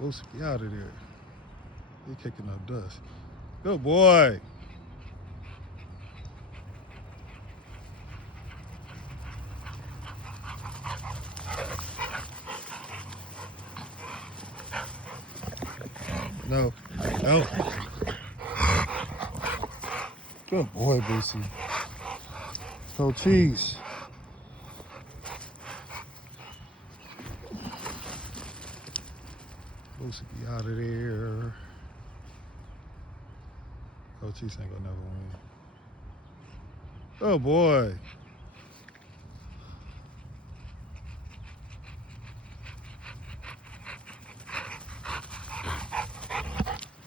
Boosie, get out of there. He kicking up dust. Good boy. No. No. Good boy, Boosie. Go cheese. Boosie, get out of there. Coach Cheese ain't gonna never win. Oh boy.